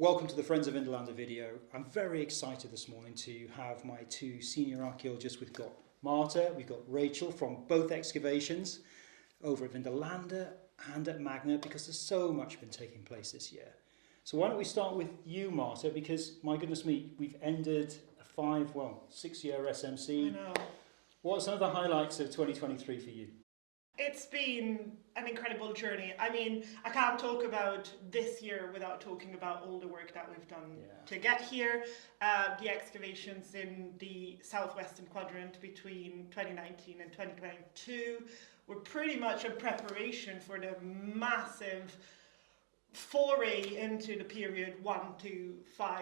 Welcome to the Friends of Vindolanda video. I'm very excited this morning to have my two senior archaeologists. We've got Marta, we've got Rachel from both excavations over at Vindolanda and at Magna, because there's so much been taking place this year. So why don't we start with you, Marta, because my goodness me, we've ended a 6-year SMC. I know. What are some of the highlights of 2023 for you? It's been an incredible journey. I mean, I can't talk about this year without talking about all the work that we've done to get here. The excavations in the southwestern quadrant between 2019 and 2022 were pretty much a preparation for the massive foray into the period 1 to 5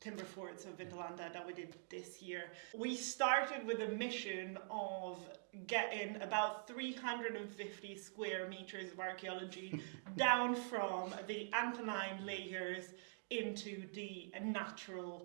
timber forts of Vindolanda that we did this year. We started with a mission of getting about 350 square meters of archaeology down from the Antonine layers into the natural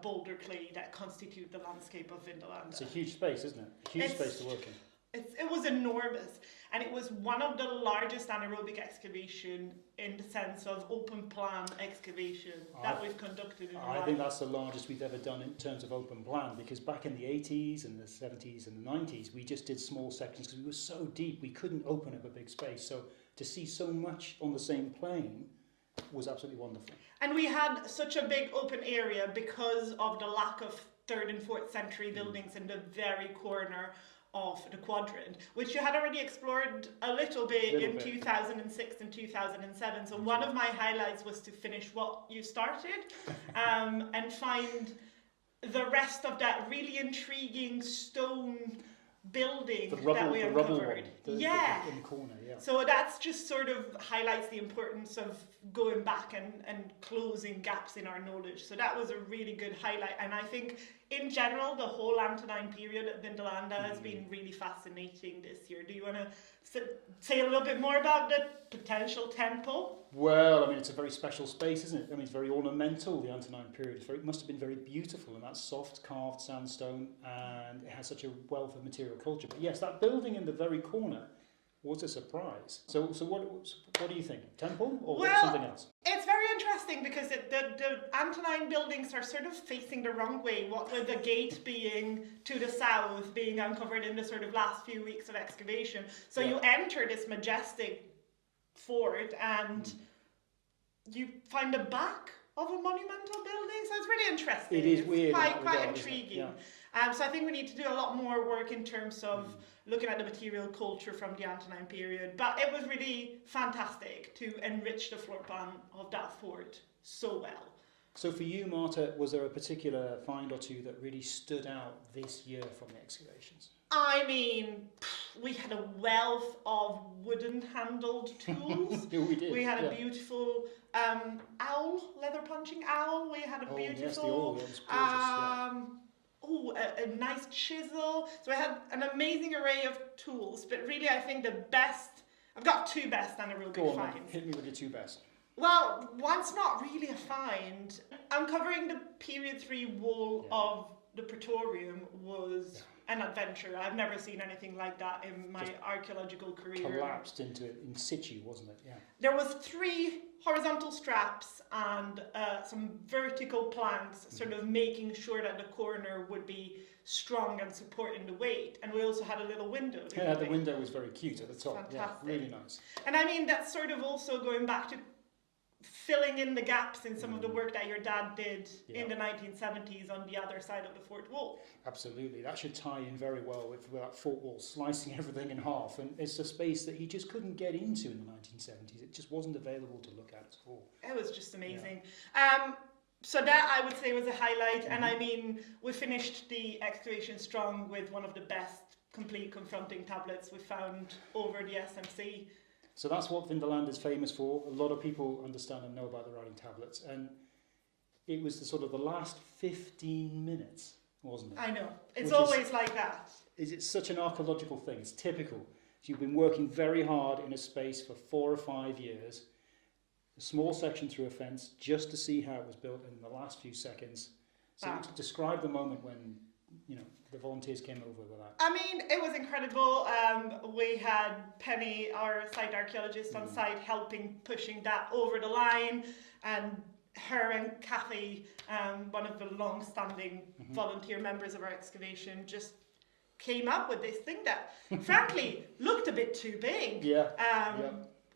boulder clay that constitute the landscape of Vindolanda. It's a huge space, isn't it? A huge space to work in. It was enormous, and it was one of the largest anaerobic excavation in the sense of open plan excavation that we've conducted in I think that's the largest we've ever done in terms of open plan, because back in the 80s and the 70s and the 90s we just did small sections because we were so deep we couldn't open up a big space. So to see so much on the same plane was absolutely wonderful. And we had such a big open area because of the lack of 3rd and 4th century buildings in the very corner of the quadrant, which you had already explored a little bit in 2006 and 2007. So one of my highlights was to finish what you started and find the rest of that really intriguing stone building that we uncovered. In the corner, yeah. So that's just sort of highlights the importance of going back and closing gaps in our knowledge. So that was a really good highlight. And I think in general, the whole Antonine period at Vindolanda has been really fascinating this year. Do you want to say a little bit more about the potential temple? Well, I mean, it's a very special space, isn't it? I mean, it's very ornamental, the Antonine period. It must have been very beautiful, and that's soft carved sandstone, and it has such a wealth of material culture. But yes, that building in the very corner was a surprise. So what do you think? Temple or something else? It's very interesting because the Antonine buildings are sort of facing the wrong way, what with the gate being to the south, being uncovered in the sort of last few weeks of excavation. So you enter this majestic fort and you find the back of a monumental building. So it's really interesting. It is weird. Quite intriguing. So I think we need to do a lot more work in terms of looking at the material culture from the Antonine period. But it was really fantastic to enrich the floor plan of that fort so well. So for you, Marta, was there a particular find or two that really stood out this year from the excavations? I mean, we had a wealth of wooden handled tools. We did. We had a beautiful owl, leather punching owl. We had a beautiful... Yes, the owl, that was gorgeous, a nice chisel. So I had an amazing array of tools, but really I think the best, I've got two best anaerobic finds. Hit me with your two best. Well, one's not really a find. Uncovering the period 3 wall of the Praetorium was an adventure. I've never seen anything like that in my archaeological career. Collapsed into it in situ, wasn't it? Yeah. There was 3 horizontal straps and some vertical planks, sort of making sure that the corner would be strong and supporting the weight. And we also had a little window. Yeah, the window was very cute at the top. Fantastic. Yeah, really nice. And I mean, that's sort of also going back to filling in the gaps in some of the work that your dad did in the 1970s on the other side of the fort wall. Absolutely, that should tie in very well with that fort wall, slicing everything in half, and it's a space that he just couldn't get into in the 1970s. It just wasn't available to look at all. It was just amazing. So that I would say was a highlight, and I mean, we finished the excavation strong with one of the best complete confronting tablets we found over the SMC. So that's what Vindolanda is famous for. A lot of people understand and know about the writing tablets, and it was the last 15 minutes, wasn't it? I know. It's always like that. It's such an archaeological thing. It's typical. So you've been working very hard in a space for 4 or 5 years, a small section through a fence, just to see how it was built in the last few seconds. So describe the moment when, the volunteers came over with that. I mean, it was incredible. We had Penny, our site archaeologist, on site helping pushing that over the line, and her and Kathy, one of the long-standing volunteer members of our excavation, just came up with this thing that, frankly, looked a bit too big. Yeah.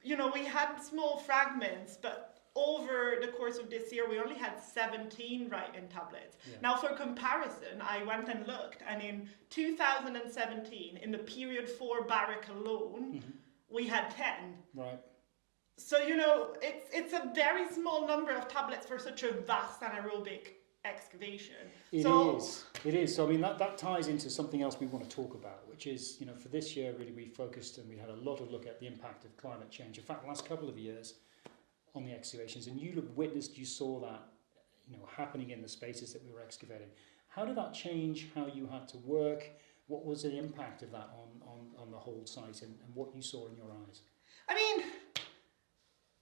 You know, we had small fragments, but over the course of this year, we only had 17 write-in tablets. Yeah. Now, for comparison, I went and looked, and in 2017, in the period 4 barrack alone, we had 10. Right. So, you know, it's a very small number of tablets for such a vast anaerobic excavation. It is. So, I mean, that ties into something else we want to talk about, which is, you know, for this year, really, we focused and we had a lot of look at the impact of climate change. In fact, the last couple of years on the excavations, and you saw that, you know, happening in the spaces that we were excavating. How did that change how you had to work? What was the impact of that on the whole site and what you saw in your eyes? I mean,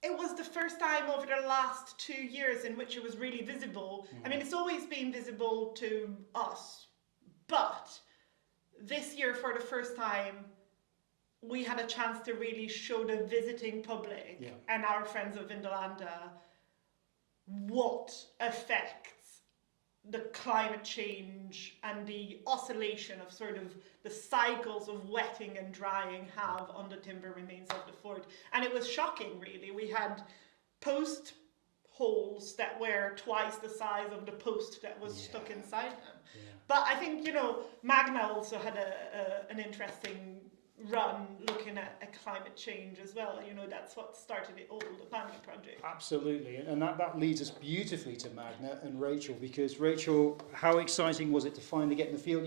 it was the first time over the last 2 years in which it was really visible. I mean, it's always been visible to us, but this year, for the first time, we had a chance to really show the visiting public and our friends of Vindolanda what effects the climate change and the oscillation of sort of the cycles of wetting and drying have on the timber remains of the fort. And it was shocking, really. We had post holes that were twice the size of the post that was stuck inside them. Yeah. But I think, you know, Magna also had an interesting run looking at climate change as well. You know, that's what started it all, the Magna project. Absolutely, and that leads us beautifully to Magna and Rachel, because Rachel, how exciting was it to finally get in the field?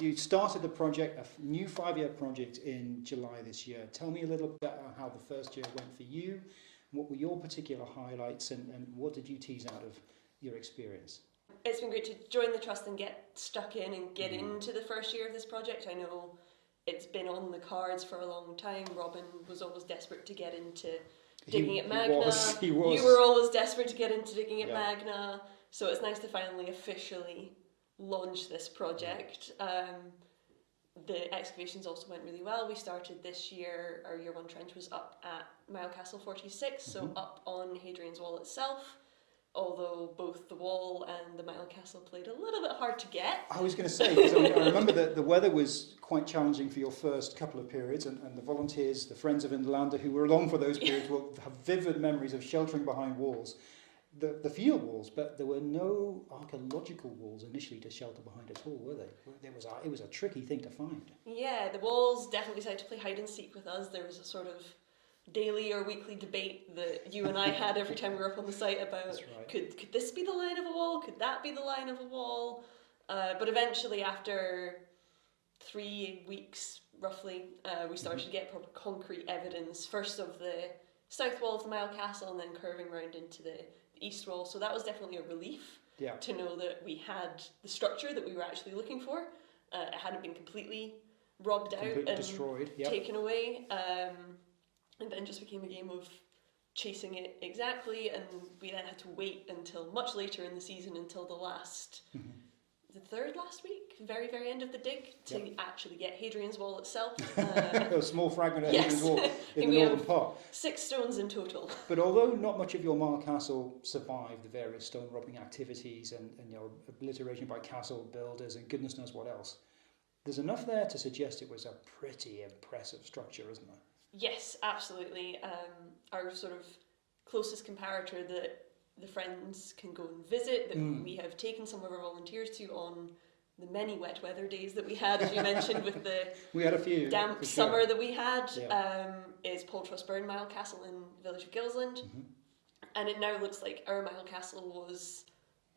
You started the project, a new 5-year project in July this year. Tell me a little bit about how the first year went for you. What were your particular highlights and what did you tease out of your experience? It's been great to join the Trust and get stuck in and get into the first year of this project. I know it's been on the cards for a long time. Robin was always desperate to get into digging at Magna. He was. You were always desperate to get into digging at Magna. So it's nice to finally officially launch this project. The excavations also went really well. We started this year, our year 1 trench was up at Mile Castle 46, so up on Hadrian's Wall itself. Although both the wall and the Mile Castle played a little bit hard to get. I was going to say, because I remember that the weather was quite challenging for your first couple of periods, and the volunteers, the friends of Vindolanda who were along for those periods will have vivid memories of sheltering behind walls, the field walls, but there were no archaeological walls initially to shelter behind at all, were they? It was a tricky thing to find. Yeah, the walls definitely decided to play hide and seek with us. There was a sort of daily or weekly debate that you and I had every time we were up on the site about could this be the line of a wall? Could that be the line of a wall? But eventually, after 3 weeks roughly, we started to get proper concrete evidence, first of the south wall of the Mile Castle and then curving round into the east wall. So that was definitely a relief to know that we had the structure that we were actually looking for. It hadn't been completely robbed out and destroyed, taken away. And then just became a game of chasing it exactly, and we then had to wait until much later in the season, until the third last week, very, very end of the dig, to actually get Hadrian's Wall itself. A small fragment of Hadrian's Wall in the northern part. 6 stones in total. But although not much of your Mile Castle survived the various stone robbing activities and you know, obliteration by castle builders and goodness knows what else, there's enough there to suggest it was a pretty impressive structure, isn't there? Yes, absolutely. Our sort of closest comparator that the friends can go and visit, that we have taken some of our volunteers to on the many wet weather days that we had, as you mentioned, with the we had a few damp summer that we had, is Paul Trustburn Mile Castle in the village of Gilsland. And it now looks like our Mile Castle was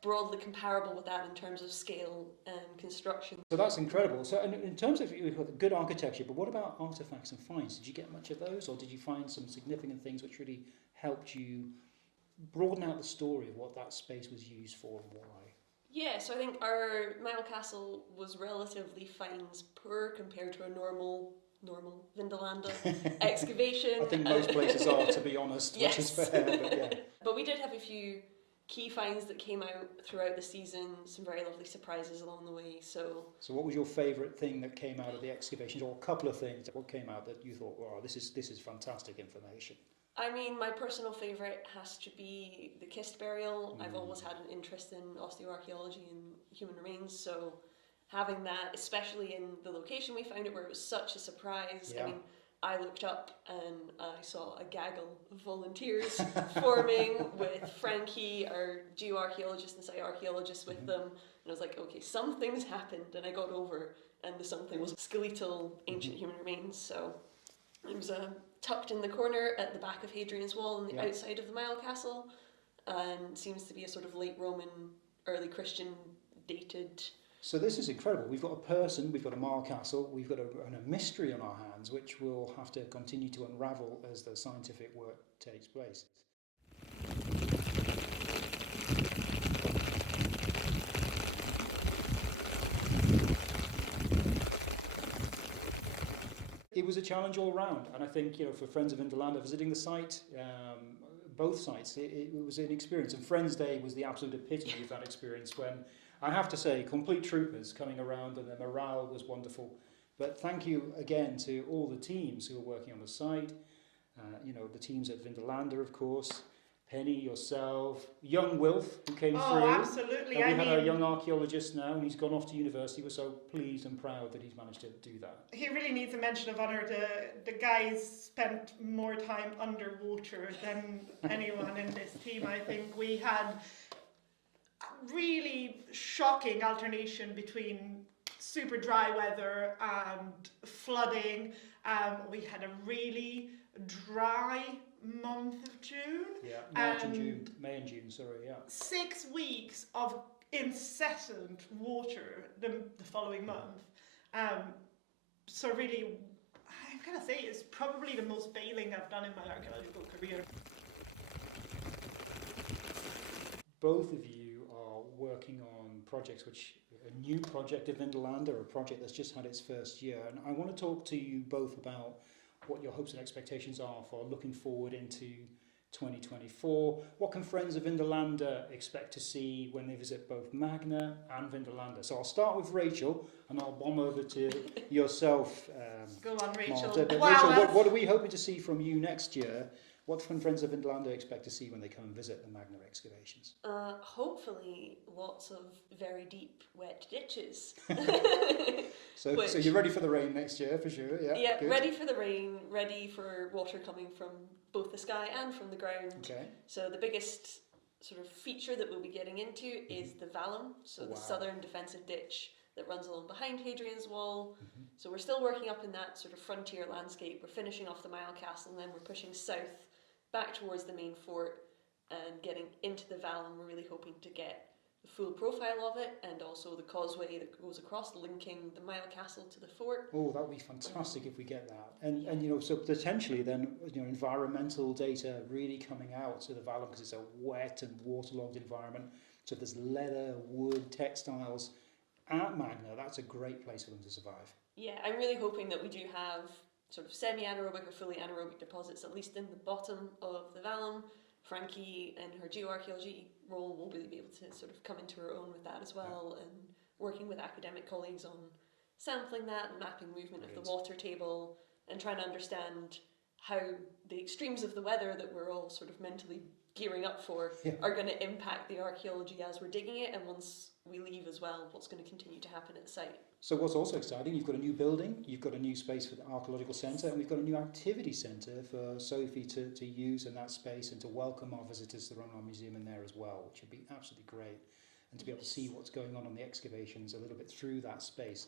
broadly comparable with that in terms of scale and construction. So that's incredible. So in terms of you've got good architecture, but what about artifacts and finds? Did you get much of those, or did you find some significant things which really helped you broaden out the story of what that space was used for and why? Yeah, so I think our Mile Castle was relatively finds poor compared to a normal Vindolanda excavation. I think most places are, to be honest, which is fair. But, but we did have a few key finds that came out throughout the season, some very lovely surprises along the way. So what was your favourite thing that came out of the excavations, or a couple of things that came out that you thought, wow, this is fantastic information? I mean, my personal favourite has to be the kist burial. I've always had an interest in osteoarchaeology and human remains, so having that, especially in the location we found it where it was such a surprise. I mean, I looked up and I saw a gaggle of volunteers forming with Frankie, our geoarchaeologist and site archaeologist with them. And I was like, okay, something's happened. And I got over, and the something was skeletal ancient human remains. So it was tucked in the corner at the back of Hadrian's Wall on the outside of the Mile Castle, and seems to be a sort of late Roman, early Christian dated. So this is incredible. We've got a person, we've got a Mile Castle, we've got a mystery on our hands, which we'll have to continue to unravel as the scientific work takes place. It was a challenge all round, and I think, for friends of Vindolanda visiting the site, both sites, it was an experience. And Friends Day was the absolute epitome of that experience, when I have to say, complete troopers coming around, and the morale was wonderful. But thank you again to all the teams who are working on the site. The teams at Vindolanda, of course, Penny, yourself, young Wilf, who came through. Oh, absolutely. We have a young archaeologist now, and he's gone off to university. We're so pleased and proud that he's managed to do that. He really needs a mention of honour. The guys spent more time underwater than anyone in this team. I think we had a really shocking alternation between super dry weather and flooding. We had a really dry month of June. Yeah, March and June, May and June, sorry, yeah. 6 weeks of incessant water the following month. So really, I'm going to say it's probably the most bailing I've done in my archaeological career. Both of you are working on projects a new project of Vindolanda, a project that's just had its first year. And I want to talk to you both about what your hopes and expectations are for looking forward into 2024. What can friends of Vindolanda expect to see when they visit both Magna and Vindolanda? So I'll start with Rachel, and I'll bomb over to yourself, Go on, Rachel. Marta. But wow, Rachel, what are we hoping to see from you next year? What can friends of Vindolanda expect to see when they come and visit the Magna excavations? Hopefully lots of very deep, wet ditches. So you're ready for the rain next year, for sure, yeah? Yeah, good. ready for the rain, ready for water coming from both the sky and from the ground. Okay. So the biggest sort of feature that we'll be getting into is the vallum, so the southern defensive ditch that runs along behind Hadrian's Wall. So we're still working up in that sort of frontier landscape. We're finishing off the Mile Castle, and then we're pushing south back towards the main fort and getting into the vallum. We're really hoping to get the full profile of it, and also the causeway that goes across, linking the Mile Castle to the fort. Oh, that would be fantastic if we get that. And so potentially then, environmental data really coming out to the vallum, because it's a wet and waterlogged environment. So if there's leather, wood, textiles at Magna, that's a great place for them to survive. Yeah, I'm really hoping that we do have sort of semi-anaerobic or fully anaerobic deposits, at least in the bottom of the vallum. Frankie and her geoarchaeology role will really be able to sort of come into her own with that as well, and working with academic colleagues on sampling that and mapping movement of the water table, and trying to understand how the extremes of the weather that we're all sort of mentally gearing up for are going to impact the archaeology as we're digging it, and once we leave as well, what's going to continue to happen at the site. So what's also exciting, you've got a new building, you've got a new space for the archaeological centre, and we've got a new activity centre for Sophie to use in that space, and to welcome our visitors to the Roman Museum in there as well, which would be absolutely great, and to be able to see what's going on the excavations a little bit through that space.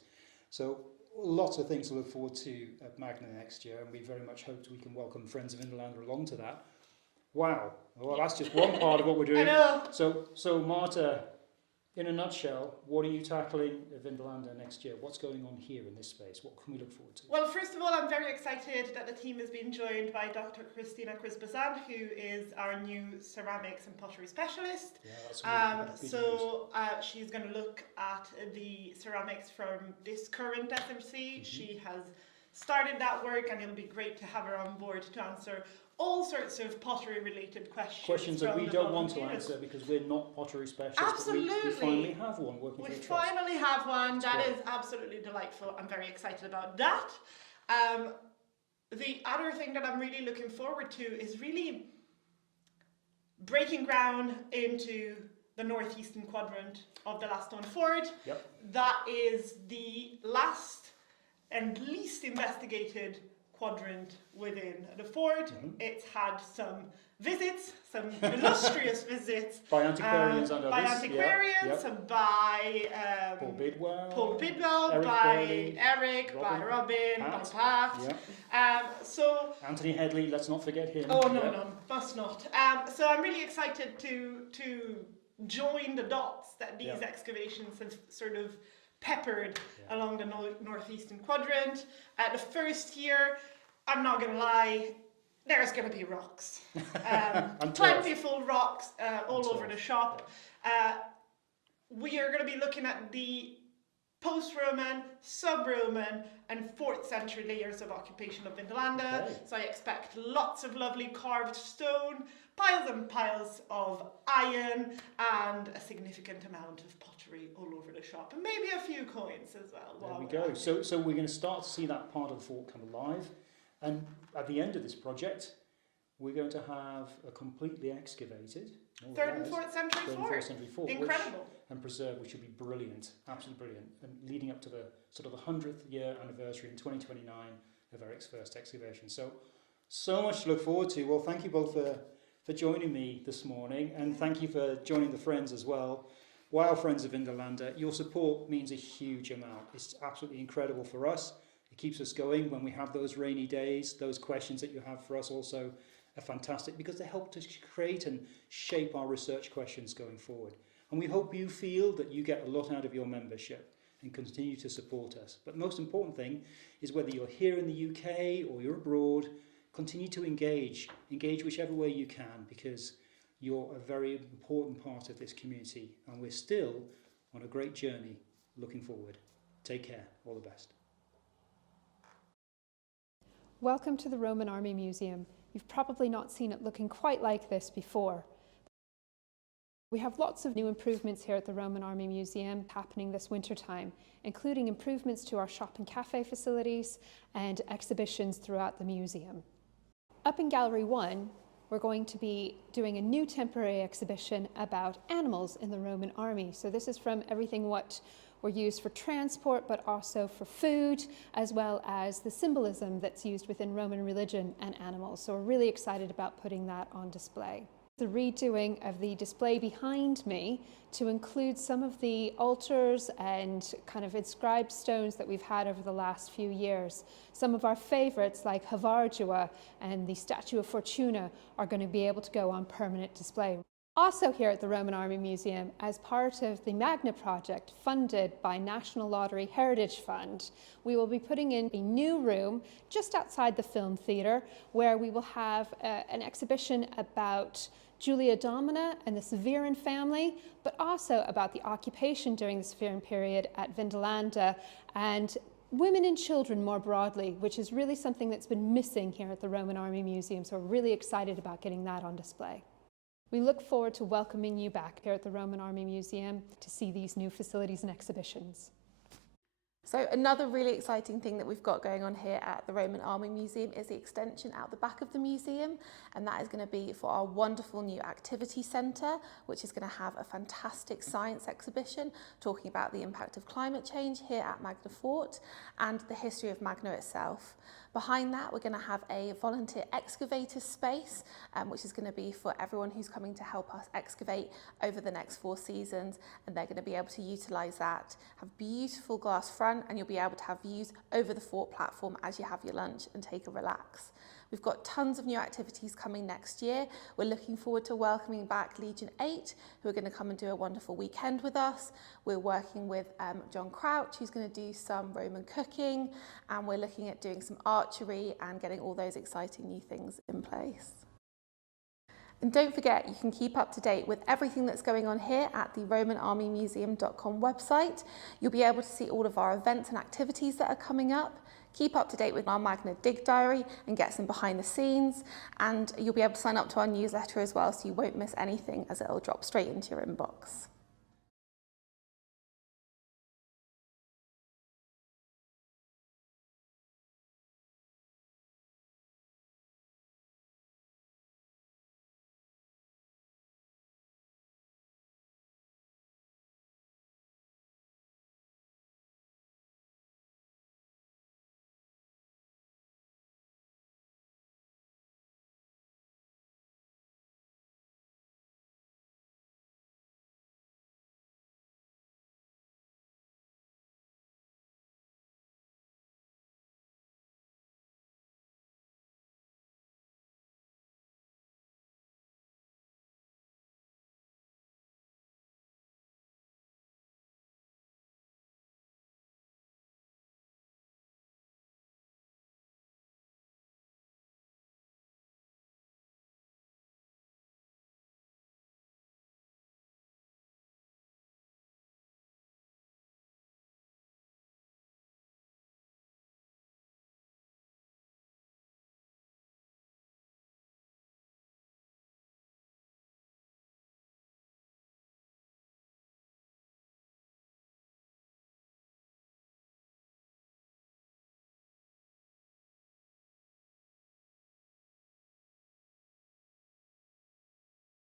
So lots of things to look forward to at Magna next year, and we very much hope we can welcome friends of Vindolanda along to that. Wow, well that's just one part of what we're doing. I know. So Marta, in a nutshell, what are you tackling at Vindolanda next year? What's going on here in this space? What can we look forward to? Well, first of all, I'm very excited that the team has been joined by Dr. Christina Crisbazan, who is our new ceramics and pottery specialist. Yeah, that's really good she's going to look at the ceramics from this current SMC. She has started that work, and it'll be great to have her on board to answer all sorts of pottery related questions that we don't want to answer because we're not pottery specialists. Absolutely. But we finally have one working for the Trust. Finally have one. That's That great. is absolutely delightful. I'm very excited about that. the other thing that I'm really looking forward to is really breaking ground into the northeastern quadrant of the Laston Ford. Yep. That is the last and least investigated quadrant within the ford. It's had some visits, some illustrious visits. By antiquarians and others. By antiquarians, and by Paul Bidwell, Eric by Burley, Eric, by Robin, Pat. by Pat. Yeah. So Anthony Headley, let's not forget him. Oh no, no, must not. So I'm really excited to join the dots that these excavations have sort of peppered along the northeastern quadrant. The first year, I'm not going to lie, there's going to be rocks. Plentiful rocks all over the shop. We are going to be looking at the post-Roman, sub-Roman and 4th century layers of occupation of Vindolanda. Okay. So I expect lots of lovely carved stone, piles and piles of iron, and a significant amount of pottery all over the shop, and maybe a few coins as well. There we go. So we're going to start to see that part of the fort come alive, and at the end of this project, we're going to have a completely excavated 3rd and 4th century fort. Incredible. And preserved, which would be brilliant, absolutely brilliant, and leading up to the sort of the 100th year anniversary in 2029 of Eric's first excavation. So much to look forward to. Well, thank you both for joining me this morning, and thank you for joining the friends as well. Wow, friends of Vindolanda, your support means a huge amount. It's absolutely incredible for us. It keeps us going when we have those rainy days. Those questions that you have for us also are fantastic because they help to create and shape our research questions going forward. And we hope you feel that you get a lot out of your membership and continue to support us. But the most important thing is whether you're here in the UK or you're abroad, continue to engage whichever way you can, because you're a very important part of this community, and we're still on a great journey looking forward. Take care. All the best. Welcome to the Roman Army Museum. You've probably not seen it looking quite like this before. We have lots of new improvements here at the Roman Army Museum happening this winter time, including improvements to our shop and cafe facilities and exhibitions throughout the museum. Up in Gallery 1, we're going to be doing a new temporary exhibition about animals in the Roman army. So this is from everything what were used for transport, but also for food, as well as the symbolism that's used within Roman religion and animals. So we're really excited about putting that on display. The redoing of the display behind me to include some of the altars and kind of inscribed stones that we've had over the last few years. Some of our favorites like Havardua and the statue of Fortuna are going to be able to go on permanent display. Also here at the Roman Army Museum, as part of the Magna project funded by National Lottery Heritage Fund, we will be putting in a new room just outside the film theatre where we will have an exhibition about Julia Domina and the Severan family, but also about the occupation during the Severan period at Vindolanda and women and children more broadly, which is really something that's been missing here at the Roman Army Museum. So we're really excited about getting that on display. We look forward to welcoming you back here at the Roman Army Museum to see these new facilities and exhibitions. So another really exciting thing that we've got going on here at the Roman Army Museum is the extension out the back of the museum, and that is going to be for our wonderful new activity centre, which is going to have a fantastic science exhibition talking about the impact of climate change here at Magna Fort and the history of Magna itself. Behind that, we're going to have a volunteer excavator space, which is going to be for everyone who's coming to help us excavate over the next 4 seasons, and they're going to be able to utilise that, have beautiful glass front, and you'll be able to have views over the fort platform as you have your lunch and take a relax. We've got tons of new activities coming next year. We're looking forward to welcoming back Legion 8, who are going to come and do a wonderful weekend with us. We're working with John Crouch, who's going to do some Roman cooking, and we're looking at doing some archery and getting all those exciting new things in place. And don't forget, you can keep up to date with everything that's going on here at the romanarmymuseum.com website. You'll be able to see all of our events and activities that are coming up. Keep up to date with our Magna Dig Diary and get some behind the scenes, and you'll be able to sign up to our newsletter as well, so you won't miss anything as it'll drop straight into your inbox.